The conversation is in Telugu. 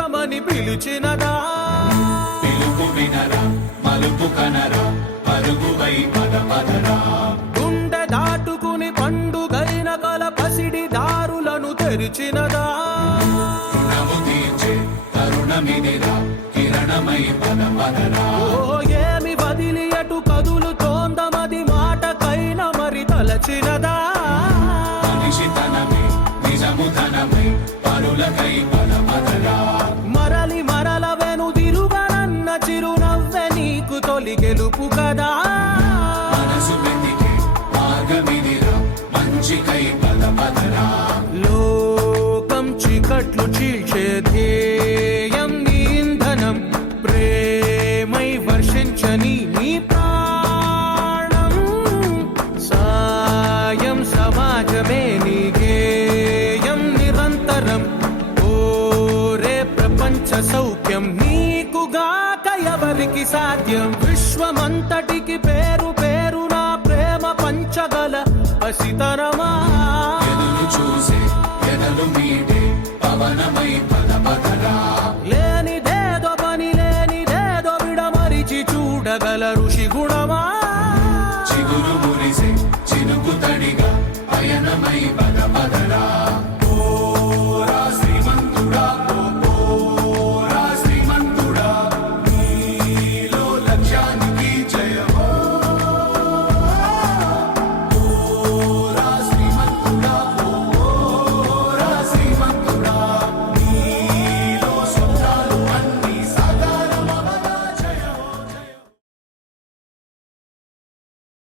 రమ్మని పిలిచినదా? పిలుపు వినరా మలుపు కనరా పరుగువై పద పదరా. గుండె దాటుకుని పండుగైన కల పసిడి దారులను తెరిచినదా? రుణము తీర్చే తరుణమిదిరా కిరణమై పద పదరా. ఓ ఏమి వదిలి అటు కదులుతోందమది మరలి మరల వెనుదిరుగనన్న చిరునవ్వె నీకు తొలి గెలుపు కదా. లోకం చీకట్లు చీల్చే ధ్యేయం నీ ఇంధనం ప్రేమై వర్షించని ప్రపంచ సౌఖ్యం నీకుగాక ఎవరికి సాధ్యం? విశ్వమంతటికి పేరు పేరు నా ప్రేమ పంచగల పసితనమా? ఎదురు చూసే ఎదలు మీటే పవనమై పద పదరా లేనిదేదో పని లేనిదేదో విడమరిచి చూడగల ఋషి గుణమా? చిగురు మురిసే